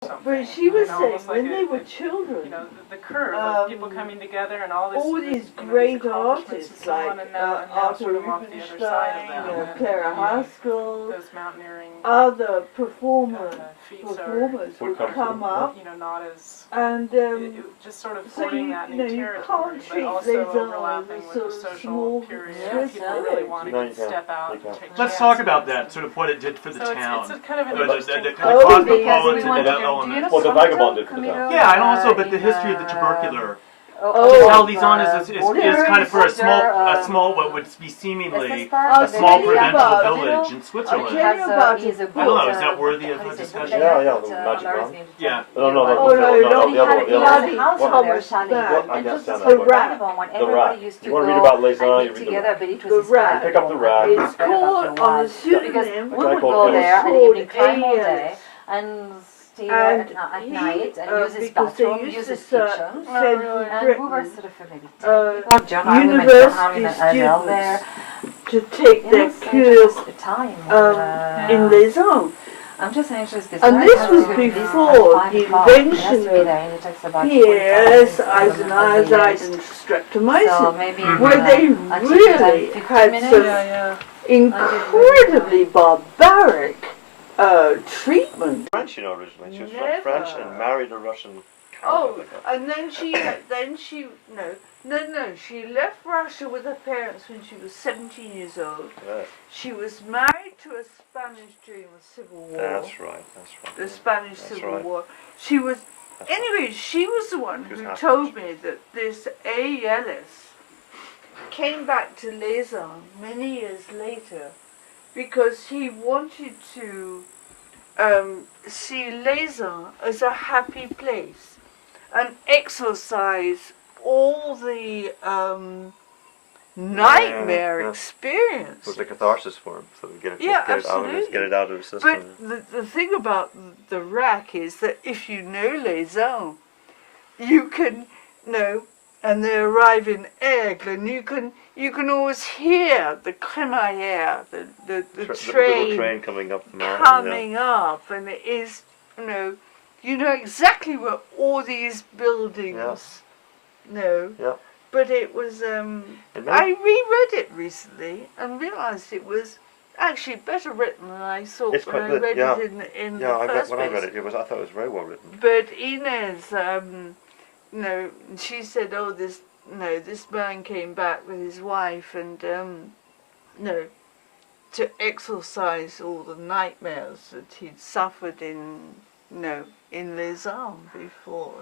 But she was saying when they were children, you know, the curve of people coming together and all these great artists like Arthur Rubinstein, Clara Haskell, those mountaineering other performers would are, come up, you know, not as and just sort of so fording that new you territory, can't but treat also Les overlapping Arts with the as a social small period. People really wanting to step out and take Let's talk about that, sort of what it did for the town. It's kind of an the interesting cosmopolitan element. Well, the Vagabond did for the town. Yeah, and also, but the history of the tubercular. Oh, How Lizon is kind of for a small, what would be seemingly a small provincial village in Switzerland. I don't know, is that worthy of a discussion? Yeah, the Magic Round. Yeah. No, the other one. I guess the rack. The rack. You want to read about Les Arts, you read the rack. The rack. Pick up the rack. It's called on a pseudonym. We would go there and evening climb all day and stay there at night and use his bathroom, use his kitchen. And we were sort of maybe university students there to take their cures in Les Arts. I'm just interested. And this was before the invention of PS, isoniazide and streptomycin, where they really had some incredibly barbaric treatment. French, you know, originally. She was French and married a Russian count. Oh, and then she she left Russia with her parents when she was 17 years old. Right. She was married to a Spanish during the Civil War. That's right. The Spanish Civil War. She was, anyway, she was the one who told me that this A. Ellis came back to Les Arts many years later because he wanted to see Les Arts as a happy place and exorcise all the nightmare experience. It was a catharsis for him, so get it out of his system. But the thing about the rack is that if you know Les Arts, you can know, and they arrive in Aigle, and you can always hear the crémaillère, the train coming up the mountain. And it is, you know exactly where all these buildings. But it was, I reread it recently and realised it was actually better written than I thought when I read it in the first place. When I read it, I thought it was very well written. But Inez, she said, this man came back with his wife and, to exorcise all the nightmares that he'd suffered in Les Arts before.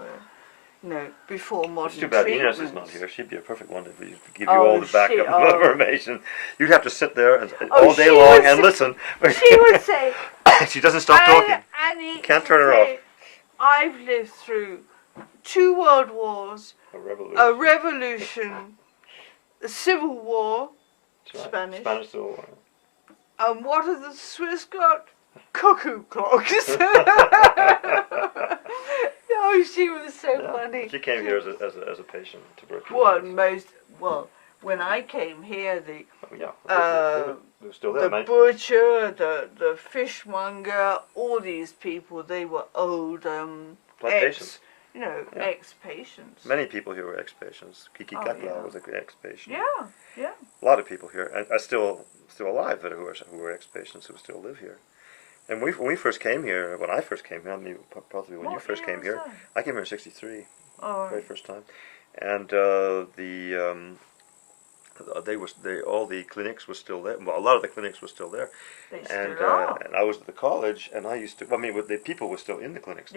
Before modern It's too bad treatment. Inez is not here. She'd be a perfect one to give you all the backup information. You'd have to sit there and, all day long and listen. She would say... She doesn't stop talking. Annie, Can't turn her off. I've lived through 2 world wars, a revolution, a civil war, Spanish. Spanish Civil War. And what have the Swiss got? Cuckoo clocks. Oh, she was so funny. She came here as a patient, tuberculosis. When I came here, they were still there, the butcher, the fishmonger, all these people, they were old patients. Ex-patients. Many people here were ex-patients. Kiki Katla was an ex-patient. Yeah. A lot of people here, and are still alive, who were ex-patients who still live here. And when we first came here, I mean, probably when you first came here, I came here in '63, very first time, and all the clinics were still there. Well, a lot of the clinics were still there, and I was at the college, and I used to. The people were still in the clinics.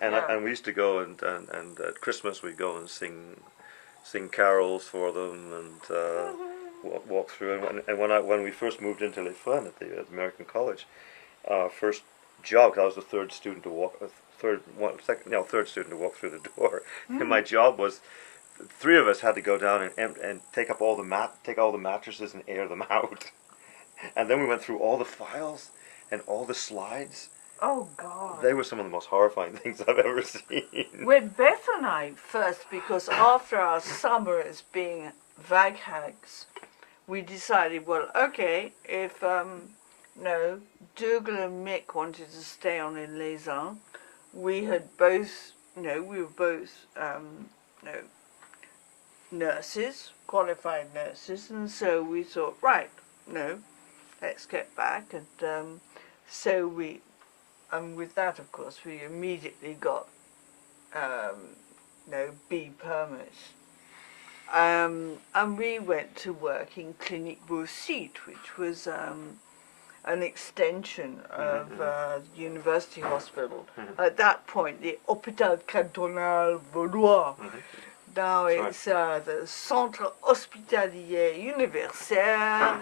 And we used to go and at Christmas we'd go and sing carols for them and walk through. And when we first moved into Les Fresnes at the American College. First job, because I was the third student to walk through the door, and my job was 3 of us had to go down and take all the mattresses and air them out, and then we went through all the files and all the slides. Oh God! They were some of the most horrifying things I've ever seen. When Beth and I first, because after our summer as being vag hags, we decided, well, okay, if Dougal and Mick wanted to stay on in Les Arts, we had both, we were both, nurses, qualified nurses, and so we thought, right, let's get back, and and with that, of course, we immediately got, B permits. And we went to work in Clinique Beausite, which was an extension of the University Hospital. At that point, the Hôpital Cantonal Vaudois. Now it's the Centre Hospitalier Universel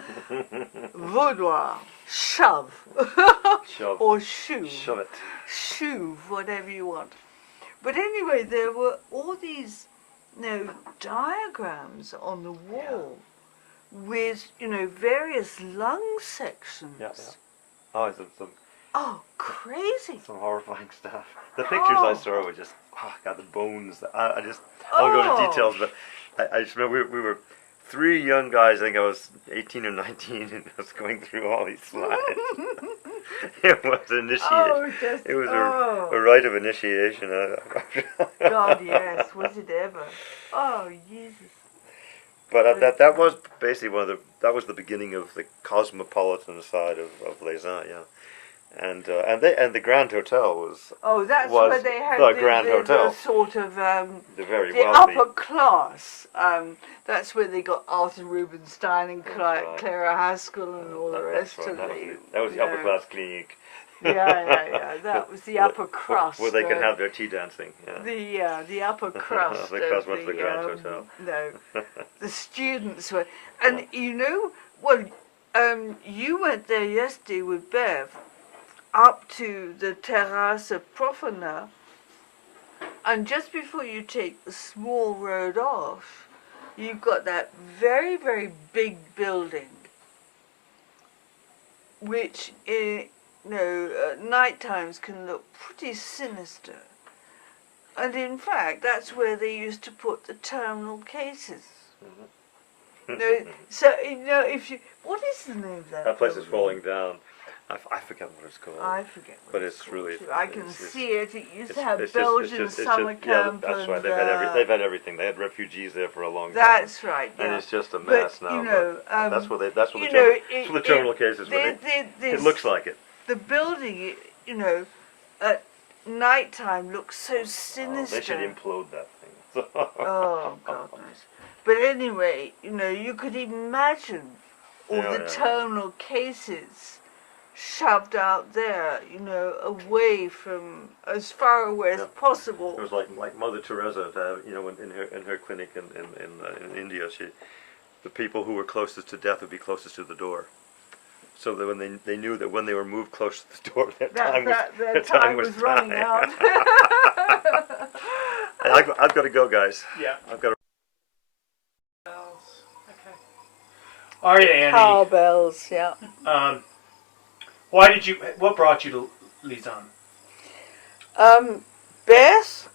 Vaudois. Shove. Or Chouve. Shove it. Chouve, whatever you want. But anyway, there were all these diagrams on the wall with, various lung sections. Yeah, yeah. Oh, crazy. Some horrifying stuff. The pictures I saw were just, God, the bones. I won't go into details, but I just remember we were 3 young guys, I think I was 18 or 19, and I was going through all these slides. It was an initiation. It was a rite of initiation. God, yes. Was it ever? Oh, Jesus. But that was basically that was the beginning of the cosmopolitan side of Les Uns, yeah. And the Grand Hotel was. Oh, that's was where they had the Grand Hotel. The sort of the very the wealthy. upper class. That's where they got Arthur Rubinstein and Clara Haskell and all the rest of the. That was the upper class clinic. Yeah. That was the upper crust. Where they can have their tea dancing. Yeah. The upper crust. The crust was the Grand Hotel. No, the students were, and you went there yesterday with Bev, up to the Terrasse Profana, and just before you take the small road off, you've got that very, very big building, which at night times can look pretty sinister. And in fact, that's where they used to put the terminal cases. So, if you... What is the name of that? That place is falling down. I forget what it's called. I forget what it's called. Really... I can see it. It used to have Belgian summer camp. Yeah, that's right. They've had everything. They had refugees there for a long time. That's right, yeah. And it's just a mess now. That's what the terminal cases were. It looks like it. The building, at nighttime looks so sinister. They should implode that thing. Oh, God knows. But anyway, you could imagine all the terminal cases shoved out there, away from, as far away as possible. It was like Mother Teresa, in her clinic in India, the people who were closest to death would be closest to the door. So that when they knew that when they were moved close to the door, their time was running out. I've got to go, guys. Yeah. I've got to. Okay. All right, Annie. Cowbells, yeah. What brought you to Lisan? Beth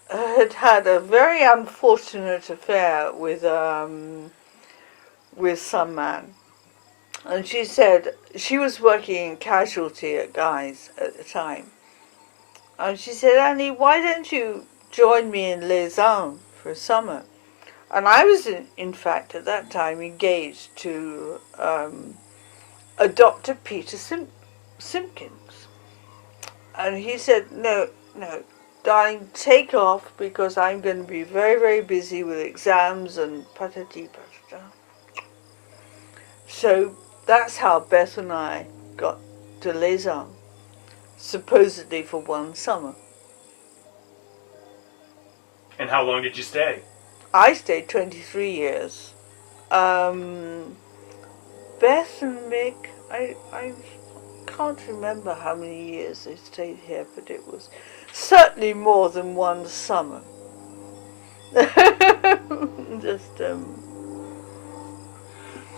had a very unfortunate affair with some man. And she said she was working in casualty at Guy's at the time. And she said, Annie, why don't you join me in Les Uns for summer? And I was, in fact, at that time engaged to a Dr. Peter Simpkins. And he said, no, darling, take off because I'm going to be very, very busy with exams and patati patata. So that's how Beth and I got to Les Uns, supposedly for one summer. And how long did you stay? I stayed 23 years. Beth and Mick, I can't remember how many years they stayed here, but it was certainly more than one summer.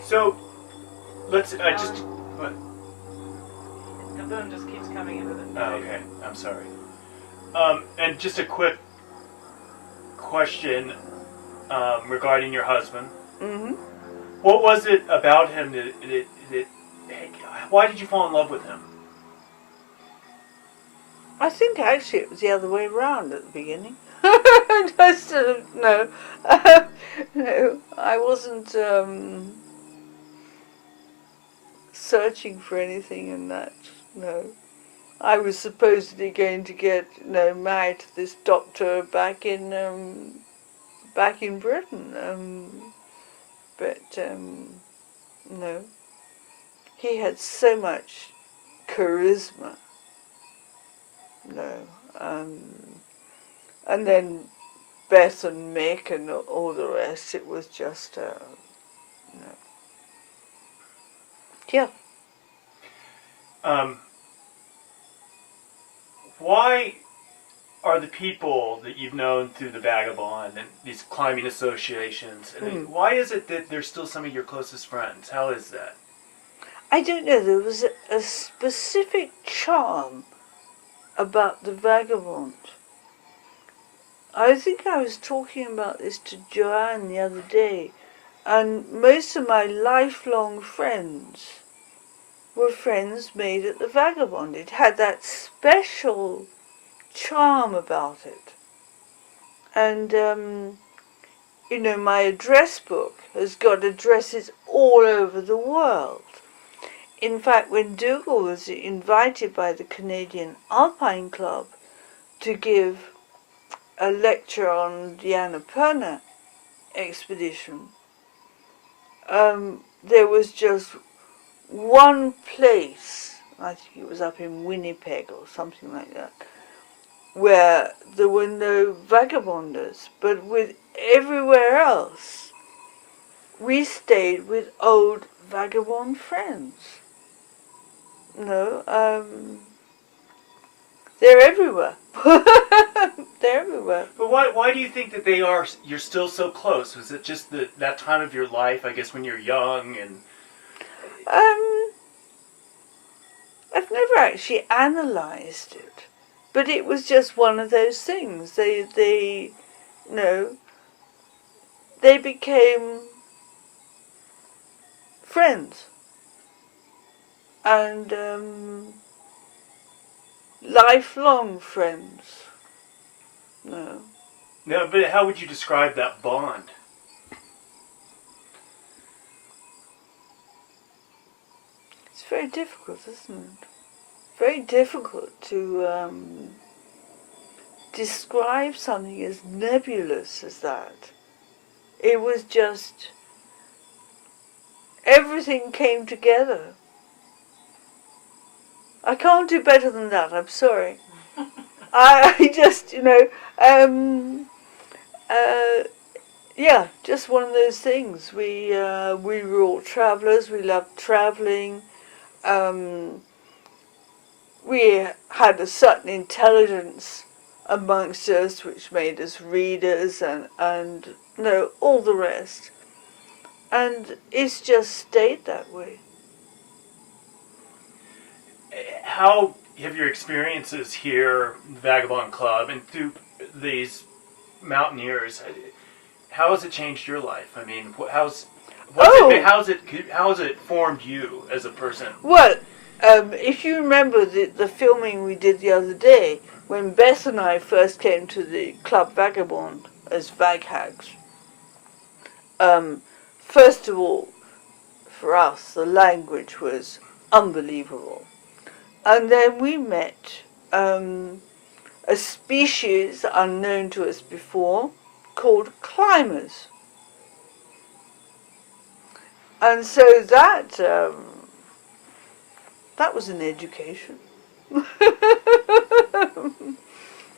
So, let's, just... What? The boom just keeps coming into the... Oh, okay. I'm sorry. And just a quick question regarding your husband. Mm-hmm. What was it about him why did you fall in love with him? I think actually it was the other way around at the beginning. I still no, no. I wasn't searching for anything in that. No, I was supposedly going to get married to this doctor back in Britain, but no. He had so much charisma. No. And then Beth and Mick and all the rest, it was just, no. Yeah. Why are the people that you've known through the Vagabond and these climbing associations, why is it that they're still some of your closest friends? How is that? I don't know. There was a specific charm about the Vagabond. I think I was talking about this to Joanne the other day, and most of my lifelong friends were friends made at the Vagabond. It had that special charm about it. And, my address book has got addresses all over the world. In fact, when Dougal was invited by the Canadian Alpine Club to give a lecture on the Annapurna expedition, there was just one place, I think it was up in Winnipeg or something like that, where there were no vagabonders, but with everywhere else, we stayed with old vagabond friends. No, they're everywhere. They're everywhere. But why do you think that you're still so close? Was it just that time of your life, I guess, when you're young and... I've never actually analysed it, but it was just one of those things. They became friends. And lifelong friends. No. No, but how would you describe that bond? It's very difficult, isn't it? Very difficult to describe something as nebulous as that. It was just everything came together. I can't do better than that, I'm sorry. I just, just one of those things. We were all travellers, we loved travelling. We had a certain intelligence amongst us which made us readers and all the rest. And it's just stayed that way. How have your experiences here, the Vagabond Club, and through these mountaineers, how has it changed your life? I mean, how has it formed you as a person? Well, if you remember the filming we did the other day, when Beth and I first came to the Club Vagabond as Vag Hags, first of all, for us, the language was unbelievable. And then we met a species unknown to us before called climbers. And so that was an education.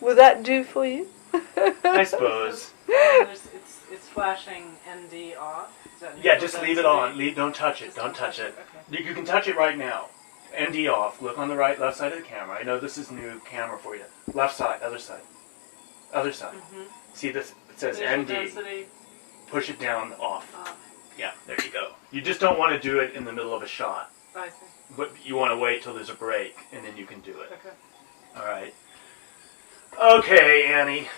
Will that do for you? I suppose. It's flashing ND off. Yeah, just leave it on. Don't touch it. Don't touch it. Okay. You can touch it right now. ND off. Look on the left side of the camera. I know this is new camera for you. Left side, other side. Other side. Mm-hmm. See this? It says visual ND. Density. Push it down off. Yeah, there you go. You just don't want to do it in the middle of a shot. I see. But you want to wait till there's a break, and then you can do it. Okay. All right. Okay, Annie.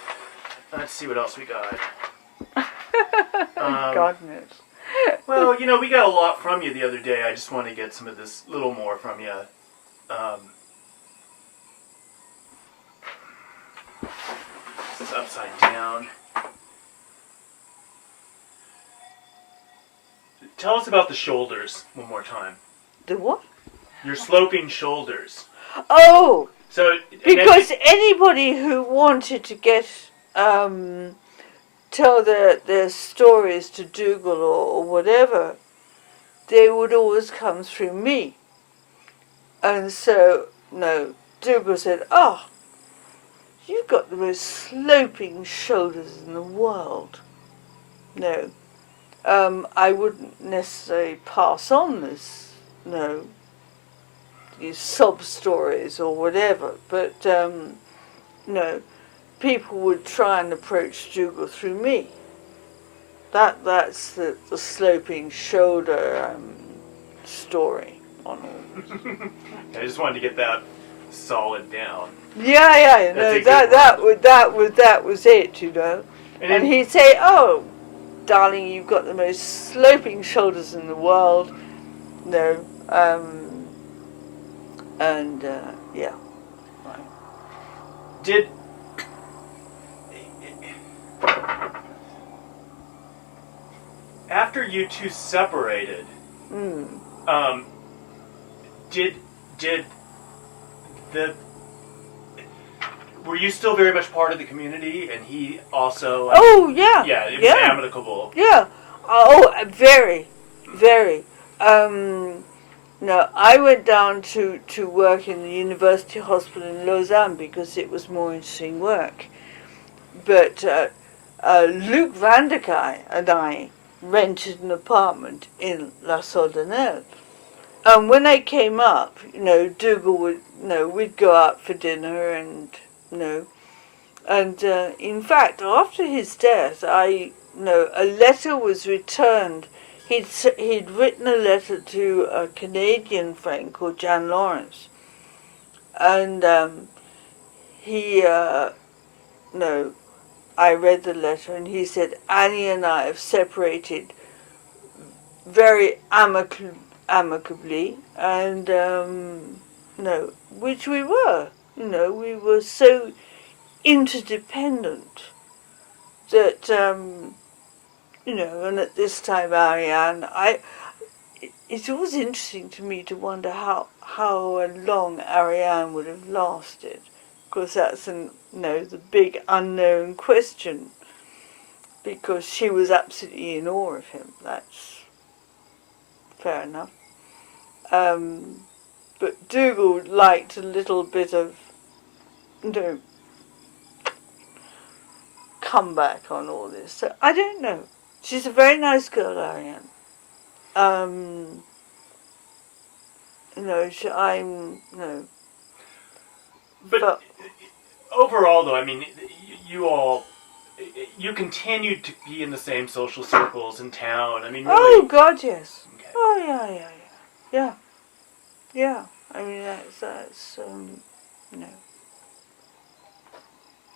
Let's see what else we got. God knows. Well, we got a lot from you the other day. I just want to get some of this little more from you. this upside down. Tell us about the shoulders one more time. The what? Your sloping shoulders. Oh! So because anybody who wanted to get tell their stories to Dougal or whatever, they would always come through me. And so, Dougal said, "Oh, you've got the most sloping shoulders in the world." No, I wouldn't necessarily pass on this, these sob stories or whatever, but people would try and approach Dougal through me. That's the sloping shoulder story on all this. I just wanted to get that solid down. Yeah, that was it, And he'd say, "Oh, darling, you've got the most sloping shoulders in the world." Yeah. Did after you two separated, did the were you still very much part of the community, and he also? Oh yeah. Yeah, it was amicable. Yeah. Oh, very, very. No, I went down to work in the University Hospital in Lausanne because it was more interesting work. But Luc Vanderkay and I rented an apartment in La Soudanelle. And when I came up, Dougal would, we'd go out for dinner and, And in fact, after his death, a letter was returned. He'd written a letter to a Canadian friend called Jan Lawrence, and I read the letter, and he said, "Annie and I have separated very amicably, and which we were. We were so interdependent that." And at this time, Ariane, it's always interesting to me to wonder how long Ariane would have lasted, because that's the big unknown question, because she was absolutely in awe of him. That's fair enough. But Dougal liked a little bit of, comeback on all this. So I don't know. She's a very nice girl, Ariane. But overall, though, I mean, you continued to be in the same social circles in town. I mean, really. Oh God, yes. Okay. Oh yeah. I mean, that's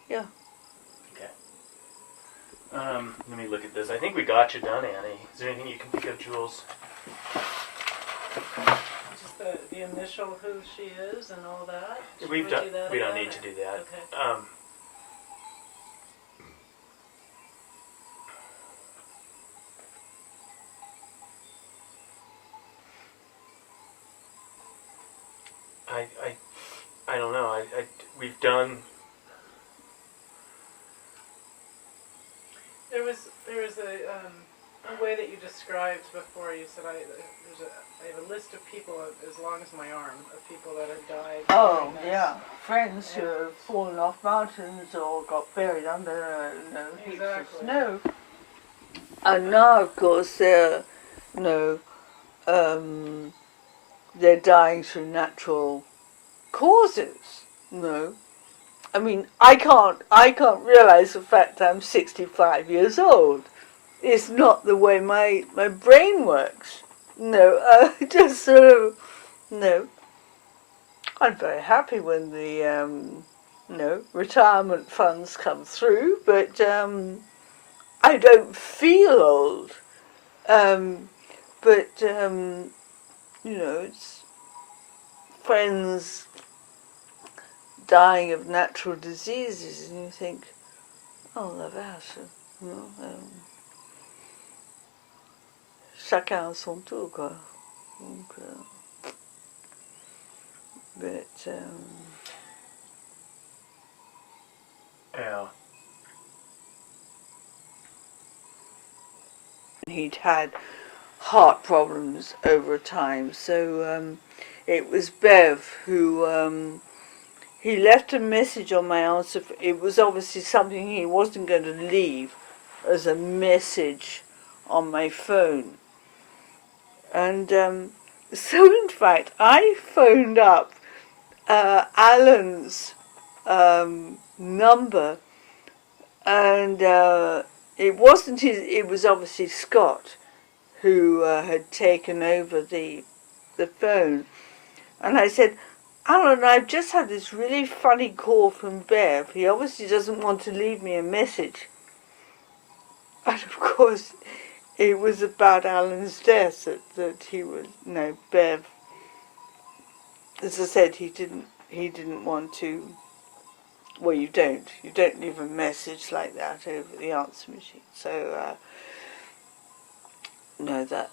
yeah. Let me look at this. I think we got you done, Annie. Is there anything you can think of, Jules? Just the initial who she is and all that? We don't need to do that. Okay. I don't know. We've done. There was a way that you described before. You said I have a list of people as long as my arm of people that have died. Oh yeah, friends who have fallen off mountains or got buried under heaps of snow. And now, of course, they're dying through natural causes. I mean, I can't realize the fact I'm 65 years old. It's not the way my brain works. Just sort of, I'm very happy when the, retirement funds come through, but I don't feel old. It's friends dying of natural diseases, and you think, Oh la vache. Chacun à son tour, quoi. Donc, but, Yeah. he'd had heart problems over time, so it was Bev who he left a message on my answer. It was obviously something he wasn't going to leave as a message on my phone, and so in fact I phoned up Alan's number, and it wasn't his. It was obviously Scott who had taken over the phone, and I said, Alan, I've just had this really funny call from Bev. He obviously doesn't want to leave me a message. And of course, it was about Alan's death that he was, no, Bev. As I said, he didn't want to. Well, you don't leave a message like that over the answer machine. So, no, that.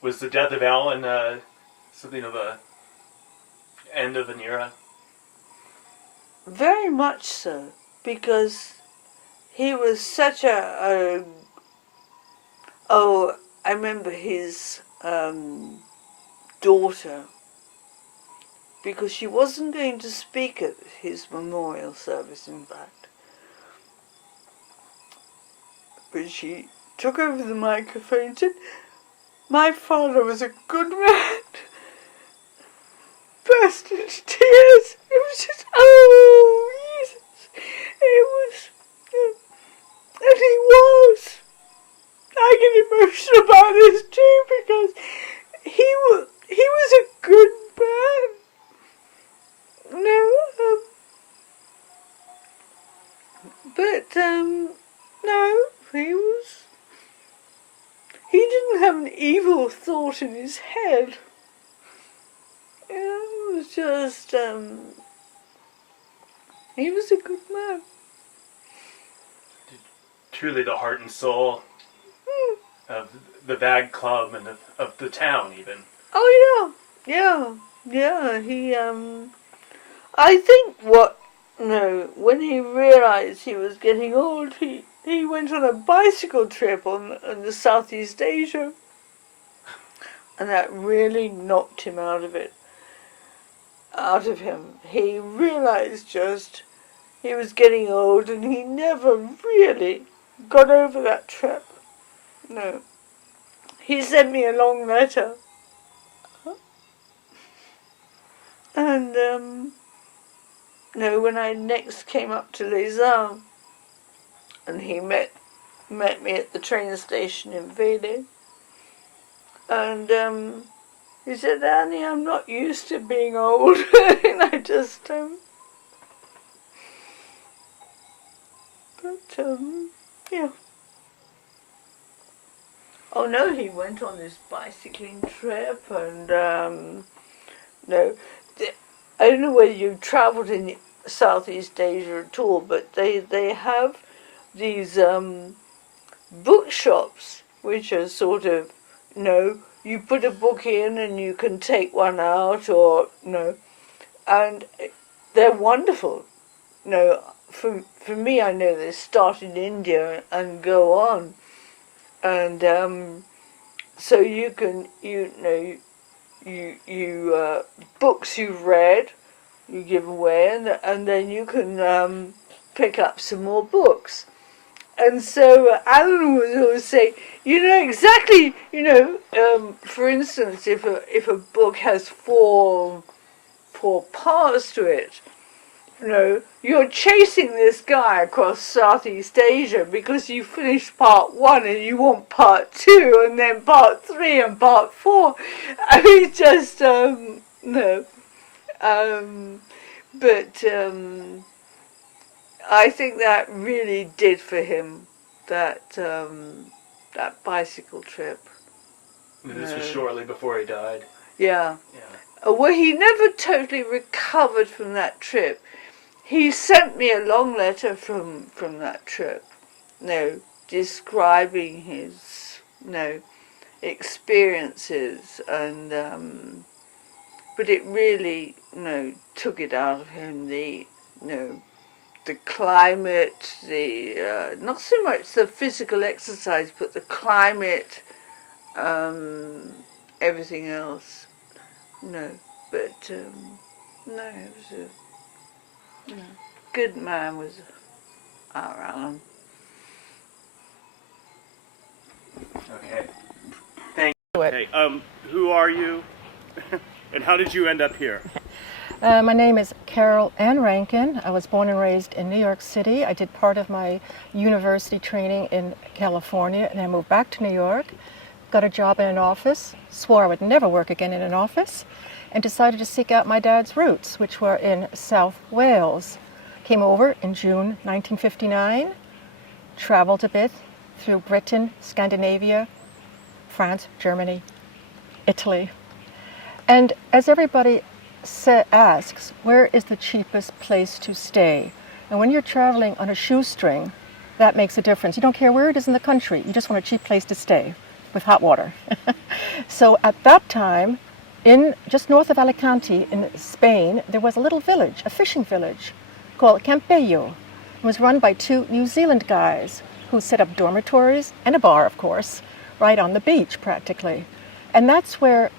Was the death of Alan something of a end of an era? Very much so, because he was such a oh, I remember his daughter, because she wasn't going to speak at his memorial service, in fact, but she took over the microphone and said, "My father was a good man." Burst into tears. It was just, oh, Jesus. It was, and he was. I get emotional about this too, because he was a good man. No, but no, he didn't have an evil thought in his head. It was just, he was a good man. Truly the heart and soul of the Vag Club and of the town, even. Oh, yeah, he, I think when he realised he was getting old, he went on a bicycle trip on the Southeast Asia, and that really knocked him out of him. He realised just he was getting old, and he never really got over that trip. No. He sent me a long letter. And, when I next came up to Les Arts, and he met me at the train station in Vélez, and, he said, "Annie, I'm not used to being old." And I just, yeah. Oh no, he went on this bicycling trip, and, I don't know whether you've travelled in Southeast Asia at all, but they have these, bookshops, which are sort of, you put a book in and you can take one out, or, and they're wonderful. For me, I know they start in India and go on, and so you can, books you've read, you give away, and then you can pick up some more books. And so Alan would always say, exactly, for instance, if a book has four parts to it, you're chasing this guy across Southeast Asia because you finished part 1 and you want part 2 and then part 3 and part 4. I mean, just, no. But I think that really did for him, that bicycle trip. This was shortly before he died. Yeah. well, he never totally recovered from that trip. He sent me a long letter from that trip, describing his, experiences, and but it really, took it out of him. The climate, not so much the physical exercise, but the climate, everything else. But it was a good man was our Alan. Okay. Thank you. Hey, who are you? And how did you end up here? My name is Carol Ann Rankin. I was born and raised in New York City. I did part of my university training in California, and I moved back to New York, got a job in an office, swore I would never work again in an office, and decided to seek out my dad's roots, which were in South Wales. Came over in June 1959, traveled a bit through Britain, Scandinavia, France, Germany, Italy. And as everybody asks, where is the cheapest place to stay? And when you're traveling on a shoestring, that makes a difference. You don't care where it is in the country, you just want a cheap place to stay with hot water. So at that time, in just north of Alicante in Spain, there was a little village, a fishing village called Campello. It was run by two New Zealand guys who set up dormitories and a bar, of course, right on the beach practically. And that's where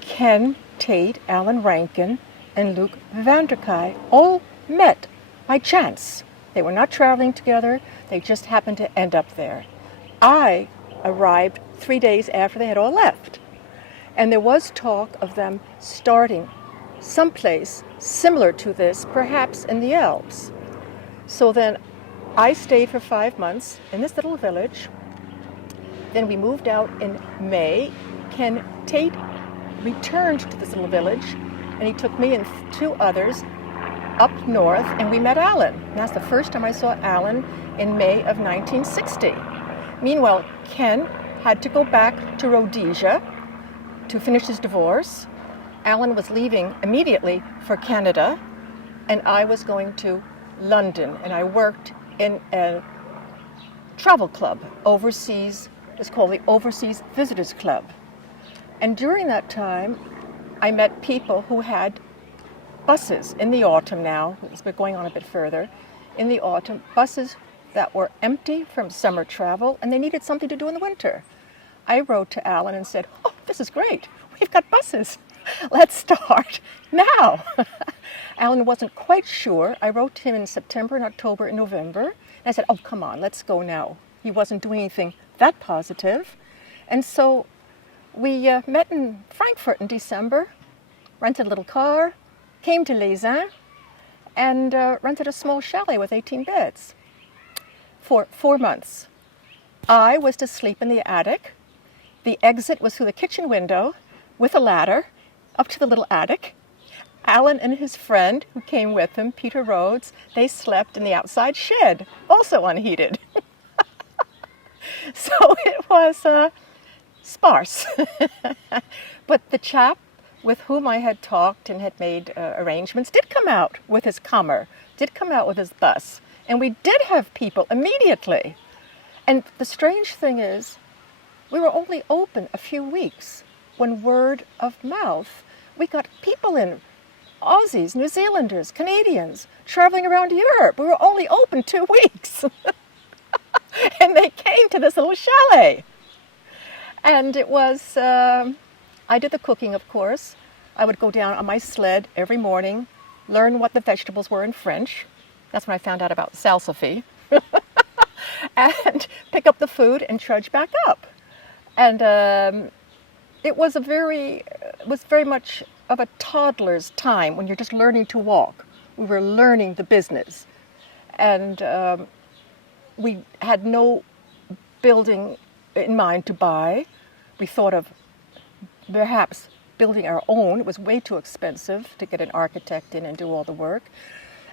Ken Tate, Alan Rankin, and Luke Vanderkay all met by chance. They were not traveling together, they just happened to end up there. I arrived 3 days after they had all left. And there was talk of them starting someplace similar to this, perhaps in the Alps. So then I stayed for 5 months in this little village. Then we moved out in May. Ken Tate returned to this little village, and he took me and two others up north, and we met Alan. And that's the first time I saw Alan in May of 1960. Meanwhile, Ken had to go back to Rhodesia to finish his divorce. Alan was leaving immediately for Canada, and I was going to London, and I worked in a travel club overseas. It's called the Overseas Visitors Club. And during that time, I met people who had buses in the autumn now, we're going on a bit further, in the autumn, buses that were empty from summer travel, and they needed something to do in the winter. I wrote to Alan and said, "Oh, this is great. We've got buses. Let's start now." Alan wasn't quite sure. I wrote to him in September and October and November, and I said, "Oh, come on, let's go now." He wasn't doing anything that positive. And so we met in Frankfurt in December, rented a little car, came to Les Uns, and rented a small chalet with 18 beds for 4 months. I was to sleep in the attic. The exit was through the kitchen window with a ladder up to the little attic. Alan and his friend who came with him, Peter Rhodes, they slept in the outside shed, also unheated. So it was sparse. But the chap with whom I had talked and had made arrangements did come out with his Kummer, did come out with his bus. And we did have people immediately. And the strange thing is, we were only open a few weeks when word of mouth, we got people in, Aussies, New Zealanders, Canadians, traveling around Europe. We were only open 2 weeks. And they came to this little chalet. And it was, I did the cooking, of course. I would go down on my sled every morning, learn what the vegetables were in French. That's when I found out about salsify. And pick up the food and trudge back up. And it was very much of a toddler's time when you're just learning to walk. We were learning the business. And we had no building in mind to buy. We thought of perhaps building our own. It was way too expensive to get an architect in and do all the work.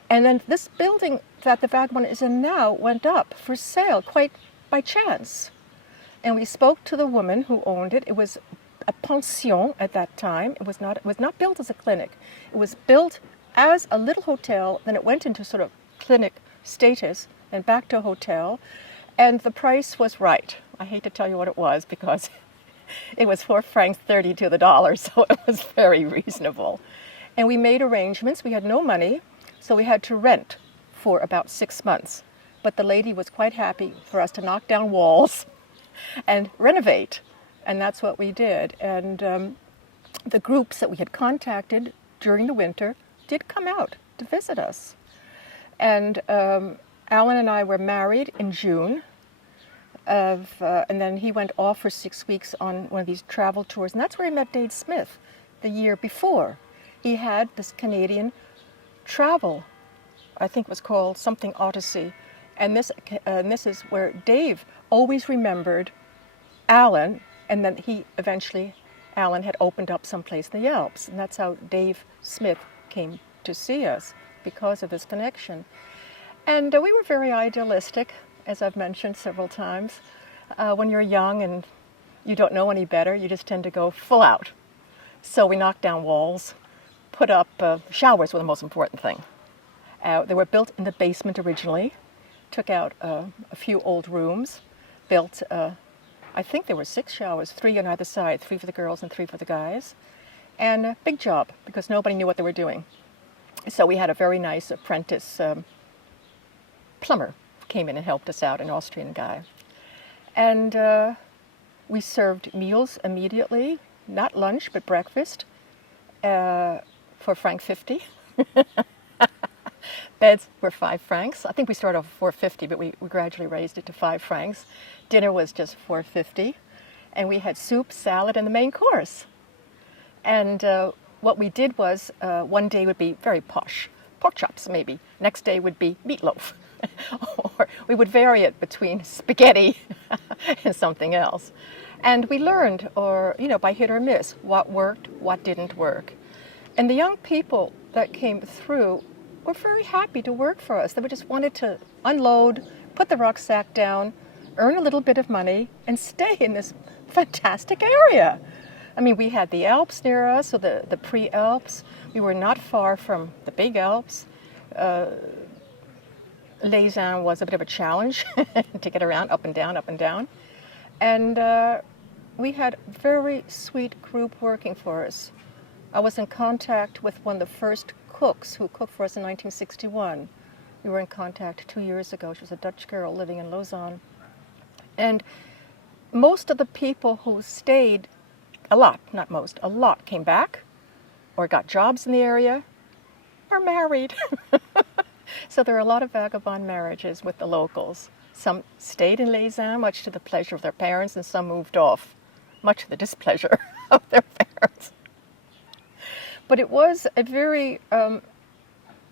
And then this building that the Vagabond is in now went up for sale quite by chance. And we spoke to the woman who owned it. It was a pension at that time. It was not built as a clinic. It was built as a little hotel, then it went into sort of clinic status and back to a hotel, and the price was right. I hate to tell you what it was because it was 4 francs 30 to the dollar, so it was very reasonable. And we made arrangements. We had no money, so we had to rent for about 6 months. But the lady was quite happy for us to knock down walls and renovate, and that's what we did. And the groups that we had contacted during the winter did come out to visit us. And Alan and I were married in June, and then he went off for 6 weeks on one of these travel tours, and that's where he met Dave Smith the year before. He had this Canadian travel, I think it was called something Odyssey, and this is where Dave always remembered Alan, and then Alan had opened up someplace in the Alps, and that's how Dave Smith came to see us, because of his connection. And we were very idealistic, as I've mentioned several times. When you're young and you don't know any better, you just tend to go full out. So we knocked down walls, put up showers were the most important thing. They were built in the basement originally, took out a few old rooms, built, I think there were 6 showers, 3 on either side, 3 for the girls and 3 for the guys. And a big job, because nobody knew what they were doing. So we had a very nice apprentice plumber came in and helped us out, an Austrian guy. And we served meals immediately, not lunch, but breakfast, for franc 50. Beds were 5 francs. I think we started off 4.50, but we gradually raised it to 5 francs. Dinner was just 4.50. And we had soup, salad, and the main course. And what we did was, one day would be very posh, pork chops maybe. Next day would be meatloaf. Or we would vary it between spaghetti and something else. And we learned, by hit or miss, what worked, what didn't work. And the young people that came through were very happy to work for us. They just wanted to unload, put the rucksack down, earn a little bit of money, and stay in this fantastic area. I mean, we had the Alps near us, so the pre-Alps. We were not far from the big Alps. Lausanne was a bit of a challenge to get around, up and down, up and down. And we had a very sweet group working for us. I was in contact with one of the first cooks who cooked for us in 1961. We were in contact 2 years ago. She was a Dutch girl living in Lausanne. And most of the people who stayed, a lot came back or got jobs in the area or married. So there are a lot of vagabond marriages with the locals. Some stayed in Lausanne, much to the pleasure of their parents, and some moved off, much to the displeasure of their parents. But it was a very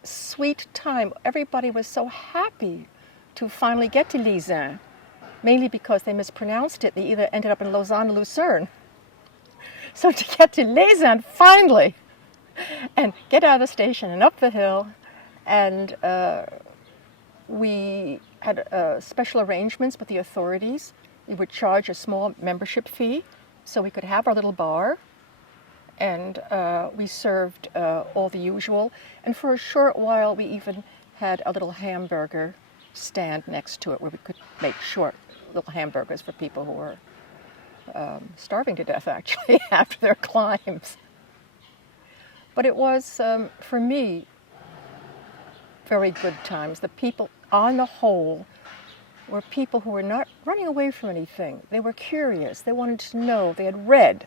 sweet time. Everybody was so happy to finally get to Lausanne, mainly because they mispronounced it. They either ended up in Lausanne or Lucerne. So to get to Lausanne finally, and get out of the station and up the hill, and we had special arrangements with the authorities. We would charge a small membership fee so we could have our little bar, and we served all the usual. And for a short while, we even had a little hamburger stand next to it where we could make short little hamburgers for people who were starving to death, actually, after their climbs. But it was, for me, very good times. The people, on the whole, were people who were not running away from anything. They were curious. They wanted to know. They had read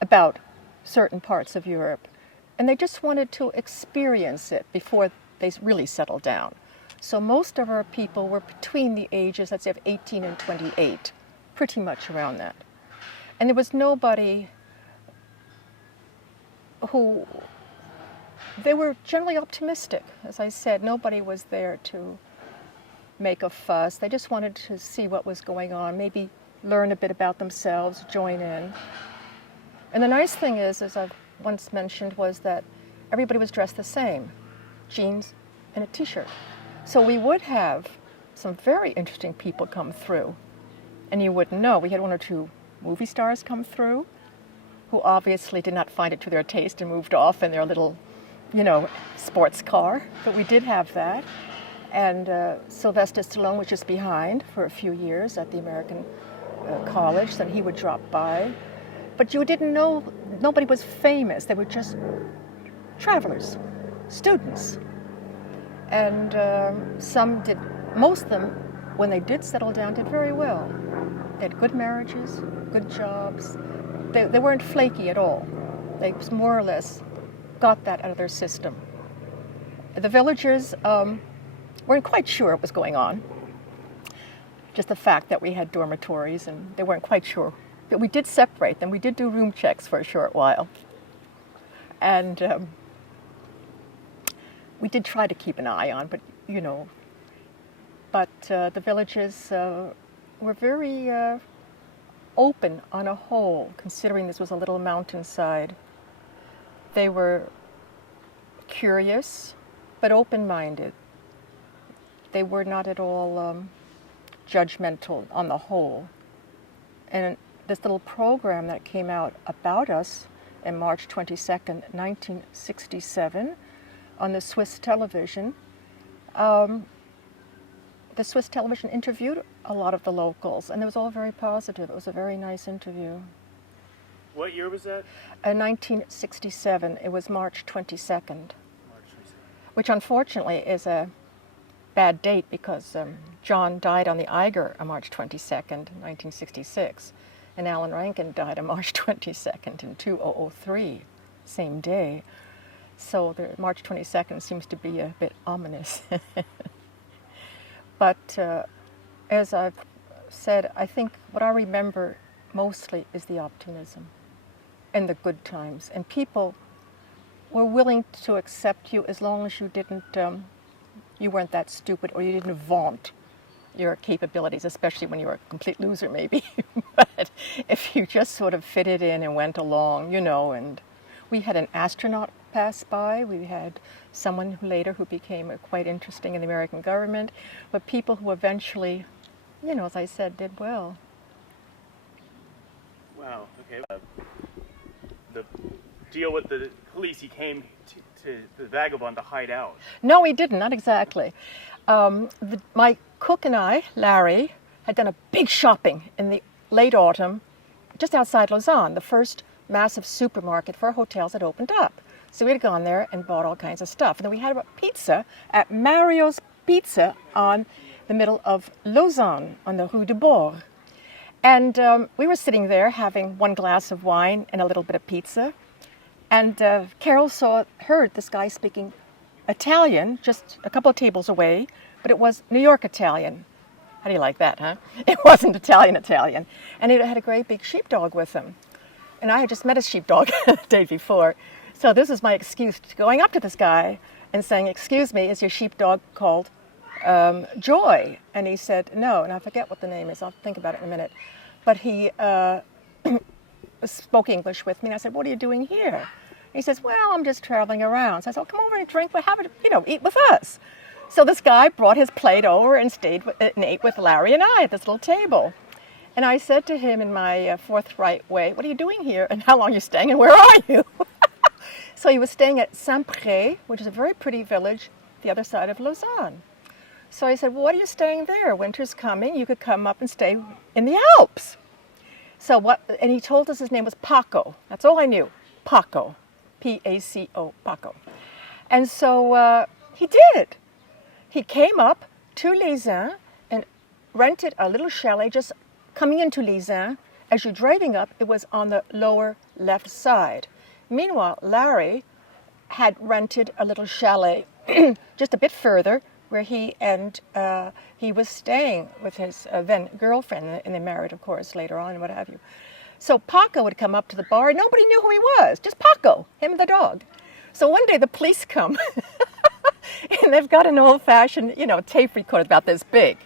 about certain parts of Europe, and they just wanted to experience it before they really settled down. So most of our people were between the ages, let's say, of 18 and 28, pretty much around that. And there was nobody who, they were generally optimistic. As I said, nobody was there to make a fuss. They just wanted to see what was going on, maybe learn a bit about themselves, join in. And the nice thing is, as I've once mentioned, was that everybody was dressed the same, jeans and a t-shirt. So we would have some very interesting people come through, and you wouldn't know. We had 1 or 2 movie stars come through, who obviously did not find it to their taste and moved off in their little, sports car. But we did have that. And Sylvester Stallone was just behind for a few years at the American college. Then he would drop by. But you didn't know, nobody was famous. They were just travelers, students. And most of them, when they did settle down, did very well. They had good marriages, good jobs. They weren't flaky at all. They more or less got that out of their system. The villagers weren't quite sure what was going on. Just the fact that we had dormitories, and they weren't quite sure. But we did separate them. We did do room checks for a short while. And we did try to keep an eye on, but the villagers were very open on a whole, considering this was a little mountainside. They were curious, but open-minded. They were not at all judgmental on the whole. And this little program that came out about us on March 22nd, 1967, on the Swiss television, the Swiss television interviewed a lot of the locals, and it was all very positive. It was a very nice interview. What year was that? 1967. It was March 22nd. Which unfortunately is a bad date because John died on the Eiger on March 22nd, 1966, and Alan Rankin died on March 22nd in 2003, same day. So the March 22nd seems to be a bit ominous. But as I've said, I think what I remember mostly is the optimism and the good times. And people were willing to accept you as long as you didn't, you weren't that stupid or you didn't vaunt your capabilities, especially when you were a complete loser maybe. But if you just sort of fitted in and went along, and we had an astronaut pass by. We had someone who became quite interesting in the American government, but people who eventually, as I said, did well. Wow, okay. The deal with the police, he came to the Vagabond to hide out. No, he didn't, not exactly. My cook and I, Larry, had done a big shopping in the late autumn just outside Lausanne. The first massive supermarket for hotels had opened up. So we had gone there and bought all kinds of stuff. And then we had a pizza at Mario's Pizza on the middle of Lausanne, on the Rue de Bord. And we were sitting there having one glass of wine and a little bit of pizza. And Carol heard this guy speaking Italian just a couple of tables away, but it was New York Italian. How do you like that, huh? It wasn't Italian. And he had a great big sheepdog with him. And I had just met a sheepdog the day before. So this is my excuse to going up to this guy and saying, "Excuse me, is your sheepdog called Joy?" And he said, "No," and I forget what the name is. I'll think about it in a minute. But he spoke English with me, and I said, "What are you doing here?" And he says, "Well, I'm just traveling around." So I said, "Oh, come over and drink, eat with us." So this guy brought his plate over and ate with Larry and I at this little table. And I said to him in my forthright way, "What are you doing here, and how long are you staying, and where are you?" So he was staying at Saint-Pré, which is a very pretty village the other side of Lausanne. So I said, "Well, what are you staying there? Winter's coming. You could come up and stay in the Alps." And he told us his name was Paco. That's all I knew. Paco. P-A-C-O, Paco. And so he did. He came up to Les Uns and rented a little chalet just coming into Les Uns. As you're driving up, it was on the lower left side. Meanwhile, Larry had rented a little chalet just a bit further where he was staying with his then girlfriend, and they married, of course, later on and what have you. So Paco would come up to the bar. Nobody knew who he was, just Paco, him and the dog. So one day the police come, and they've got an old-fashioned, tape recorder about this big,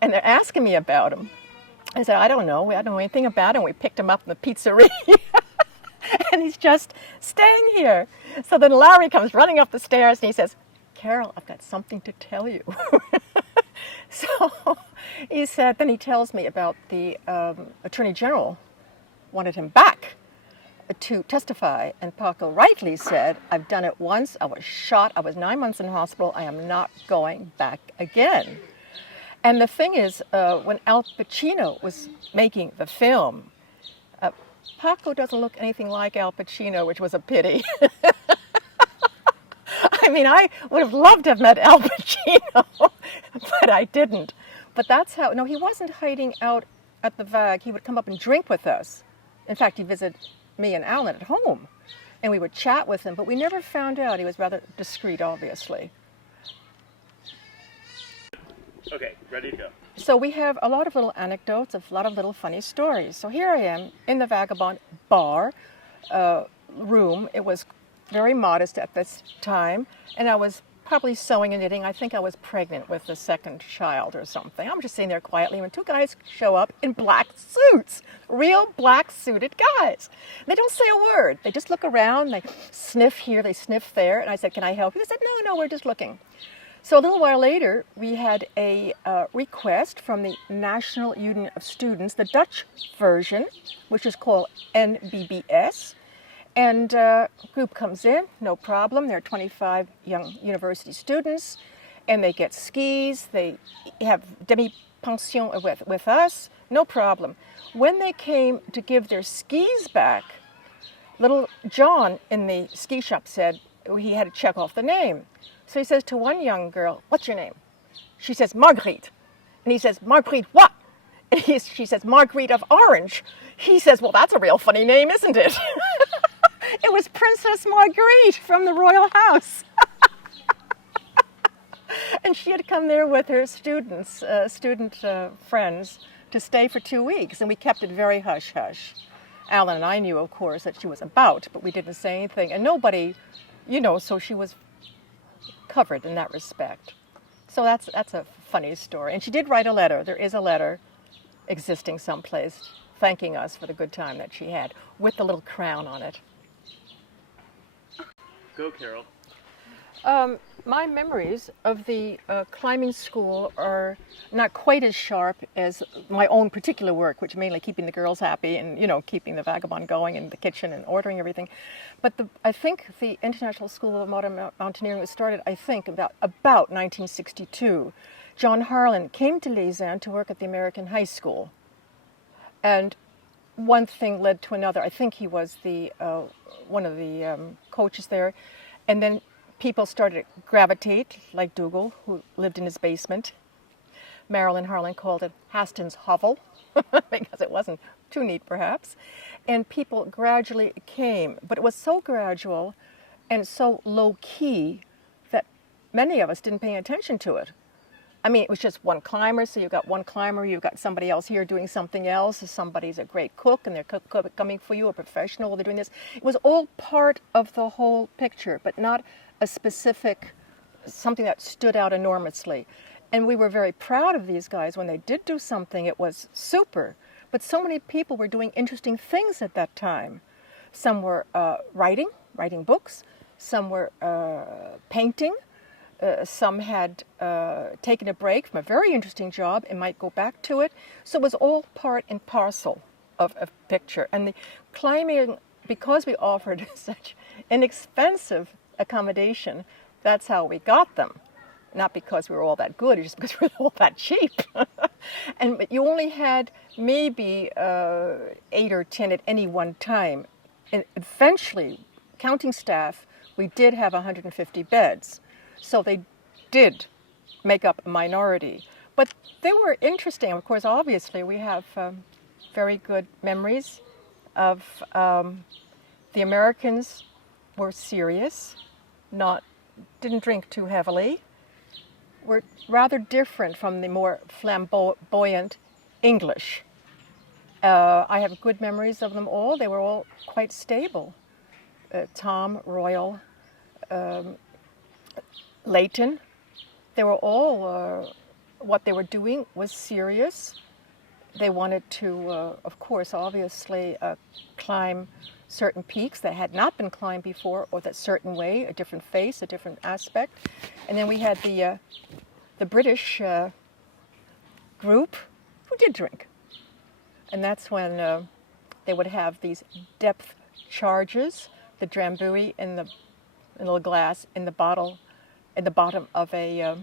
and they're asking me about him. I said, "I don't know. We don't know anything about him. We picked him up in the pizzeria." And he's just staying here. So then Larry comes running up the stairs and he says, "Carol, I've got something to tell you." So he said, then he tells me about the Attorney General wanted him back. to testify, and Paco rightly said, I've done it once, I was shot, I was 9 months in hospital, I am not going back again. And the thing is, when Al Pacino was making the film, Paco doesn't look anything like Al Pacino, which was a pity. I mean, I would have loved to have met Al Pacino, but I didn't. But that's how, no, he wasn't hiding out at the VAG. He would come up and drink with us. In fact, he visited me and Alan at home, and we would chat with him, but we never found out. He was rather discreet, obviously. Okay, ready to go. So we have a lot of little anecdotes, a lot of little funny stories. So here I am in the Vagabond bar room. It was very modest at this time, and I was probably sewing and knitting. I think I was pregnant with the second child or something. I'm just sitting there quietly when two guys show up in black suits, real black suited guys. They don't say a word. They just look around, they sniff here, they sniff there, and I said, can I help you? They said, no, we're just looking. So a little while later, we had a request from the National Union of Students, the Dutch version, which is called NBBS. And a group comes in, no problem. There are 25 young university students, and they get skis. They have demi-pension with us, no problem. When they came to give their skis back, little John in the ski shop said he had to check off the name. So he says to one young girl, what's your name? She says, Marguerite. And he says, Marguerite what? And she says, Marguerite of Orange. He says, well, that's a real funny name, isn't it? It was Princess Marguerite from the royal house. And she had come there with her student friends to stay for 2 weeks, and we kept it very hush-hush. Alan and I knew, of course, that she was about, but we didn't say anything. And nobody, so she was covered in that respect. So that's a funny story. And she did write a letter. There is a letter existing someplace thanking us for the good time that she had, with the little crown on it. Go, Carol. My memories of the climbing school are not quite as sharp as my own particular work, which mainly keeping the girls happy and, keeping the Vagabond going in the kitchen and ordering everything. But I think the International School of Modern Mountaineering was started, about 1962. John Harlan came to Lausanne to work at the American High School. And one thing led to another. I think he was one of the coaches there. And then people started to gravitate, like Dougal, who lived in his basement. Marilyn Harlan called it Haston's hovel, because it wasn't too neat, perhaps. And people gradually came. But it was so gradual and so low-key that many of us didn't pay attention to it. I mean, it was just one climber, so you've got one climber, you've got somebody else here doing something else, somebody's a great cook and they're coming for you, a professional, they're doing this. It was all part of the whole picture, but not a specific, something that stood out enormously. And we were very proud of these guys. When they did do something, it was super. But so many people were doing interesting things at that time. Some were writing books, some were painting, some had taken a break from a very interesting job and might go back to it. So it was all part and parcel of a picture. And the climbing, because we offered such inexpensive accommodation, that's how we got them. Not because we were all that good, it's just because we were all that cheap. And you only had maybe 8 or 10 at any one time. And eventually, counting staff, we did have 150 beds. So they did make up a minority. But they were interesting. Of course, obviously, we have very good memories of the Americans were serious, didn't drink too heavily, were rather different from the more flamboyant English. I have good memories of them all. They were all quite stable. Tom, Royal, Leighton, they were all, what they were doing was serious. They wanted to, of course, obviously, climb certain peaks that had not been climbed before, or that certain way, a different face, a different aspect. And then we had the British group who did drink. And that's when they would have these depth charges the drambuie in the little glass in the bottle, in the bottom of a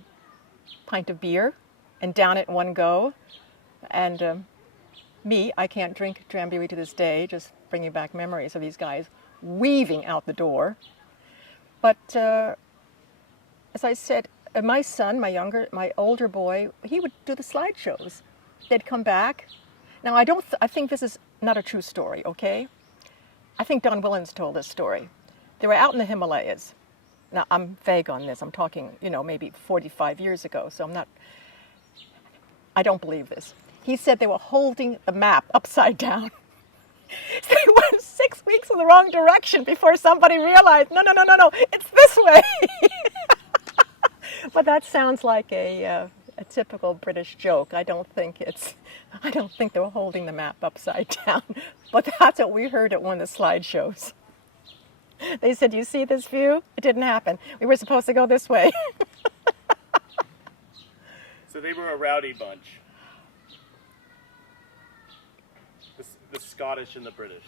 pint of beer, and down it in one go. And I can't drink drambuie to this day, just bringing back memories of these guys weaving out the door. But as I said, my son, my older boy, he would do the slideshows. They'd come back. Now, I think this is not a true story, okay? I think Don Willens told this story. They were out in the Himalayas. Now, I'm vague on this. I'm talking, maybe 45 years ago, so I don't believe this. He said they were holding the map upside down. They went 6 weeks in the wrong direction before somebody realized, no, it's this way. But that sounds like a typical British joke. I don't think they were holding the map upside down. But that's what we heard at one of the slideshows. They said, "You see this view? It didn't happen. We were supposed to go this way." So they were a rowdy bunch. The Scottish and the British.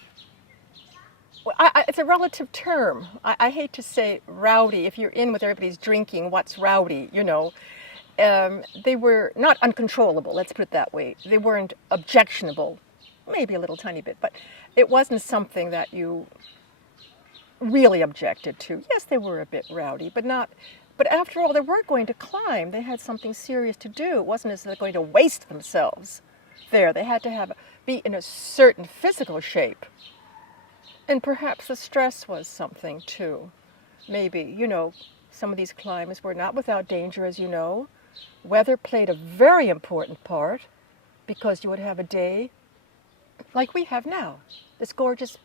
Well, it's a relative term. I hate to say rowdy. If you're in with everybody's drinking, what's rowdy, They were not uncontrollable, let's put it that way. They weren't objectionable, maybe a little tiny bit, but it wasn't something that you really objected to. Yes, they were a bit rowdy, but after all, they were going to climb. They had something serious to do. It wasn't as though they're going to waste themselves there. They had to be in a certain physical shape. And perhaps the stress was something too. Maybe, some of these climbs were not without danger, as you know. Weather played a very important part, because you would have a day like we have now, this gorgeous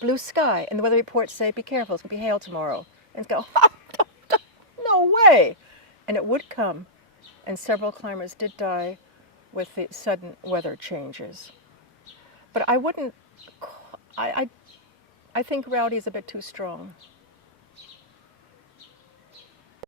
blue sky, and the weather reports say, be careful, it's going to be hail tomorrow. And go, no way! And it would come, and several climbers did die with the sudden weather changes. But I think rowdy is a bit too strong.